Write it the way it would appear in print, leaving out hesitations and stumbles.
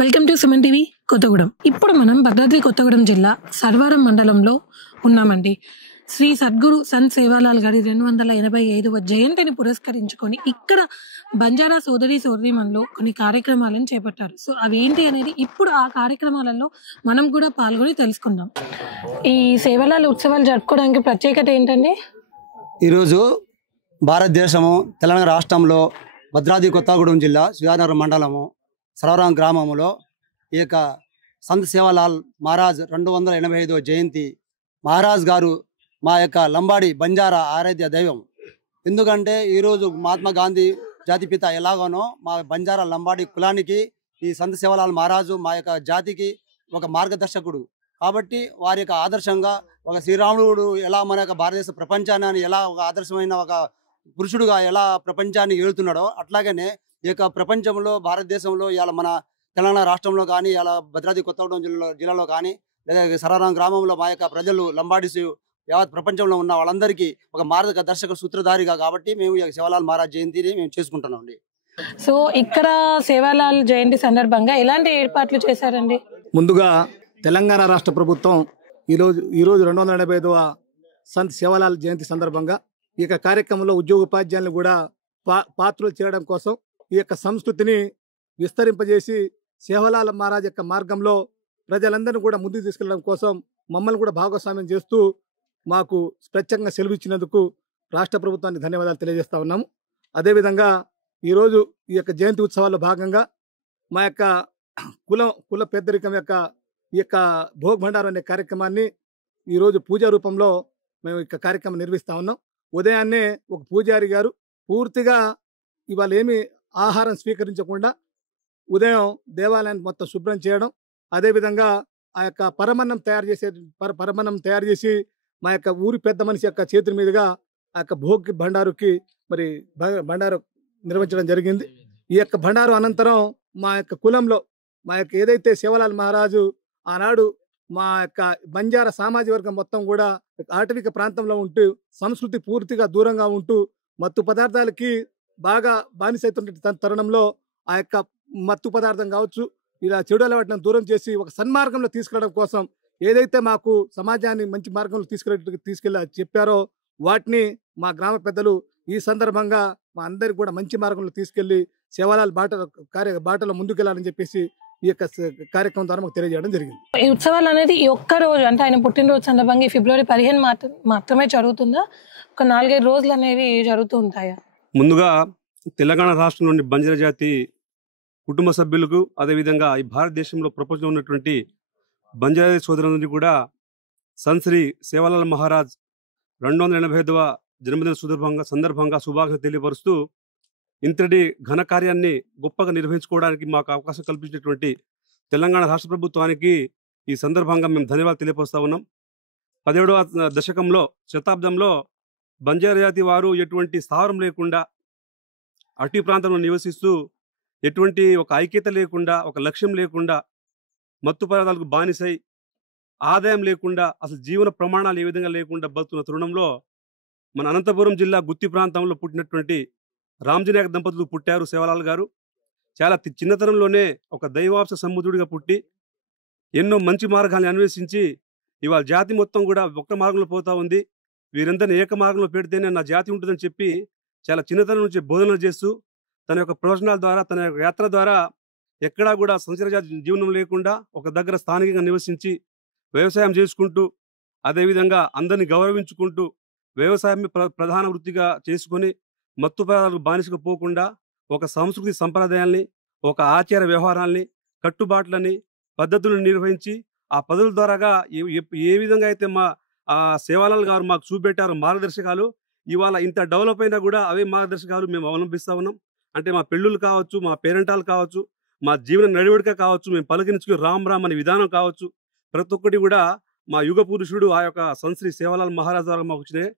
Welcome to Suman TV Kothagudem. ఇప్పుడు మనం భద్రాద్రి కొత్తగూడెం జిల్లా సర్వారం మండలంలో ఉన్నామండి. శ్రీ సద్గురు సంత్ సేవాలాల్ గారి 285వ జయంతిని పురస్కరించుకొని ఇక్కడ బంజారా సోదరీమణులు కొన్ని కార్యక్రమాలను చేపట్టారు. సో అవి ఏంటి అనేది ఇప్పుడు ఆ కార్యక్రమాలలో మనం కూడా పాల్గొని తెలుసుకుందాం. ఈ సేవాలాల్ ఉత్సవాలు జరుపుకోవడానికి ప్రత్యేకత ఏంటండి? ఈరోజు భారతదేశము తెలంగాణ రాష్ట్రంలో భద్రాద్రి కొత్తగూడెం జిల్లా శ్రీనగరం మండలము సర్వరం గ్రామంలో ఈ యొక్క సంత్ సేవాలాల్ మహారాజ్ 285వ జయంతి. మహారాజ్ గారు మా యొక్క లంబాడి బంజారా ఆరాధ్య దైవం. ఎందుకంటే ఈరోజు మహాత్మా గాంధీ జాతిపిత ఎలాగనో మా బంజారా లంబాడి కులానికి ఈ సంత్ సేవాలాల్ మహారాజు మా యొక్క జాతికి ఒక మార్గదర్శకుడు. కాబట్టి వారి యొక్క ఆదర్శంగా ఒక శ్రీరాముడు ఎలా మన యొక్క భారతదేశ ప్రపంచాన్ని ఎలా ఒక ఆదర్శమైన ఒక పురుషుడుగా ఎలా ప్రపంచాన్ని ఏలుతున్నాడో అట్లాగనే ఈ యొక్క ప్రపంచంలో భారతదేశంలో ఇవాళ మన తెలంగాణ రాష్ట్రంలో కానీ ఇలా భద్రాద్రి కొత్తగూడెం జిల్లాలో కానీ లేదా సర్వారం గ్రామంలో మా యొక్క ప్రజలు లంబాడీస్ యావత్ ప్రపంచంలో ఉన్న వాళ్ళందరికీ ఒక మార్గదర్శక సూత్రధారిగా కాబట్టి మేము ఈ సేవాలాల్ మహారాజ్ జయంతిని మేము చేసుకుంటున్నాం అండి. సో ఇక్కడ సేవాలాల్ జయంతి సందర్భంగా ఎలాంటి ఏర్పాట్లు చేశారండి? ముందుగా తెలంగాణ రాష్ట్ర ప్రభుత్వం ఈరోజు 285వ సంత్ సేవాలాల్ జయంతి సందర్భంగా ఈ యొక్క కార్యక్రమంలో ఉద్యోగోపాధ్యాయులను కూడా పాత్రలు చేయడం కోసం ఈ యొక్క సంస్కృతిని విస్తరింపజేసి సేవాలాల్ మహారాజ్ యొక్క మార్గంలో ప్రజలందరినీ కూడా ముందుకు తీసుకెళ్లడం కోసం మమ్మల్ని కూడా భాగస్వామ్యం చేస్తూ మాకు ప్రత్యేకంగా సెలవు ఇచ్చినందుకు రాష్ట్ర ప్రభుత్వానికి ధన్యవాదాలు తెలియజేస్తా ఉన్నాము. అదేవిధంగా ఈరోజు ఈ యొక్క జయంతి ఉత్సవాల్లో భాగంగా మా యొక్క కుల పెద్దరికం యొక్క ఈ యొక్క భోగ్ భండారం అనే కార్యక్రమాన్ని ఈరోజు పూజా రూపంలో మేము ఈ కార్యక్రమం నిర్వహిస్తా ఉన్నాం. ఉదయాన్నే ఒక పూజారి గారు పూర్తిగా ఇవాళ ఏమి ఆహారం స్వీకరించకుండా ఉదయం దేవాలయాన్ని మొత్తం శుభ్రం చేయడం, అదేవిధంగా ఆ యొక్క పరమన్నం తయారు చేసి మా యొక్క ఊరి పెద్ద మనిషి యొక్క చేతుల మీదుగా ఆ యొక్క భోగి భండారుకి భండారు నిర్వహించడం జరిగింది. ఈ యొక్క భండారు అనంతరం మా యొక్క కులంలో మా యొక్క ఏదైతే సేవాలాల్ మహారాజు ఆనాడు మా యొక్క బంజారా సామాజిక వర్గం మొత్తం కూడా ఆటవిక ప్రాంతంలో ఉంటూ సంస్కృతి పూర్తిగా దూరంగా ఉంటూ మత్తు పదార్థాలకి బాగా బానిసైతున్న తరుణంలో ఆ యొక్క మత్తు పదార్థం కావచ్చు ఇలా చెడు అలవాట్లను దూరం చేసి ఒక సన్మార్గంలో తీసుకెళ్లడం కోసం ఏదైతే మాకు సమాజాన్ని మంచి మార్గంలో తీసుకెళ్ళి చెప్పారో వాటిని మా గ్రామ పెద్దలు ఈ సందర్భంగా మా అందరికి కూడా మంచి మార్గంలో తీసుకెళ్లి సేవాలాల్ బాటలో ముందుకెళ్లాలని చెప్పేసి ఈ యొక్క కార్యక్రమం ద్వారా మాకు తెలియజేయడం జరిగింది. ఈ ఉత్సవాలు అనేది ఈ ఒక్క రోజు అంటే ఆయన పుట్టినరోజు సందర్భంగా ఫిబ్రవరి 15 మాత్రమే జరుగుతుందా? ఒక 4-5 రోజులు అనేవి జరుగుతూ ఉంటాయా? ముందుగా తెలంగాణ రాష్ట్రం నుండి బంజారా జాతి కుటుంబ సభ్యులకు అదేవిధంగా ఈ భారతదేశంలో ప్రపంచంలో ఉన్నటువంటి బంజారా సోదరులందరికీ కూడా సంత్ శ్రీ సేవాలాల్ మహారాజ్ 285వ జన్మదిన సందర్భంగా శుభాకాంక్షలు తెలియపరుస్తూ ఇంతటి ఘన కార్యాన్ని గొప్పగా నిర్వహించుకోవడానికి మాకు అవకాశం కల్పించినటువంటి తెలంగాణ రాష్ట్ర ప్రభుత్వానికి ఈ సందర్భంగా మేము ధన్యవాదాలు తెలియపరుస్తా ఉన్నాం. 17వ దశకంలో శతాబ్దంలో బంజారా జాతి వారు ఎటువంటి స్థావరం లేకుండా అటవీ ప్రాంతంలో నివసిస్తూ ఎటువంటి ఒక ఐక్యత లేకుండా ఒక లక్ష్యం లేకుండా మత్తు పదార్థాలకు బానిసై ఆదాయం లేకుండా అసలు జీవన ప్రమాణాలు ఏ విధంగా లేకుండా బతుకున్న తరుణంలో మన అనంతపురం జిల్లా గుత్తి ప్రాంతంలో పుట్టినటువంటి రామ్జీ నాయక్ దంపతులు పుట్టారు సేవాలాల్ గారు. చాలా చిన్నతనంలోనే ఒక దైవాంశ సముద్రుడిగా పుట్టి ఎన్నో మంచి మార్గాల్ని అన్వేషించి ఇవాళ జాతి మొత్తం కూడా ఒక్క మార్గంలో పోతా ఉంది. వీరందరినీ ఏక మార్గంలో పెడితేనే నా జాతి ఉంటుందని చెప్పి చాలా చిన్నతనం నుంచి బోధనలు చేస్తూ తన యొక్క ప్రవచనాల ద్వారా తన యొక్క యాత్ర ద్వారా ఎక్కడా కూడా సంచార జీవనం లేకుండా ఒక దగ్గర స్థానికంగా నివసించి వ్యవసాయం చేసుకుంటూ అదేవిధంగా అందరినీ గౌరవించుకుంటూ వ్యవసాయం ప్రధాన వృత్తిగా చేసుకొని మత్తు పదార్థాలకు బానిసగా పోకుండా ఒక సంస్కృతి సంప్రదాయాల్ని ఒక ఆచార వ్యవహారాల్ని కట్టుబాట్లని పద్ధతులను నిర్వహించి ఆ పద్ధతుల ద్వారాగా ఏ విధంగా అయితే మా సేవాలాల్ గారు మాకు చూపెట్టారు మార్గదర్శకాలు, ఇవాళ ఇంత డెవలప్ అయినా కూడా అవే మార్గదర్శకాలు మేము అవలంబిస్తా ఉన్నాం. అంటే మా పెళ్ళుళ్ళు కావచ్చు, మా పేరెంటాలు కావచ్చు, మా జీవన నడివడిక కావచ్చు, మేము పలకరించుకుని రామ్ రామ్ అనే విధానం కావచ్చు, ప్రతి ఒక్కటి కూడా మా యుగ పురుషుడు ఆ యొక్క సంత్ శ్రీ సేవాలాల్ మహారాజ్ ద్వారా మాకు వచ్చినాయి.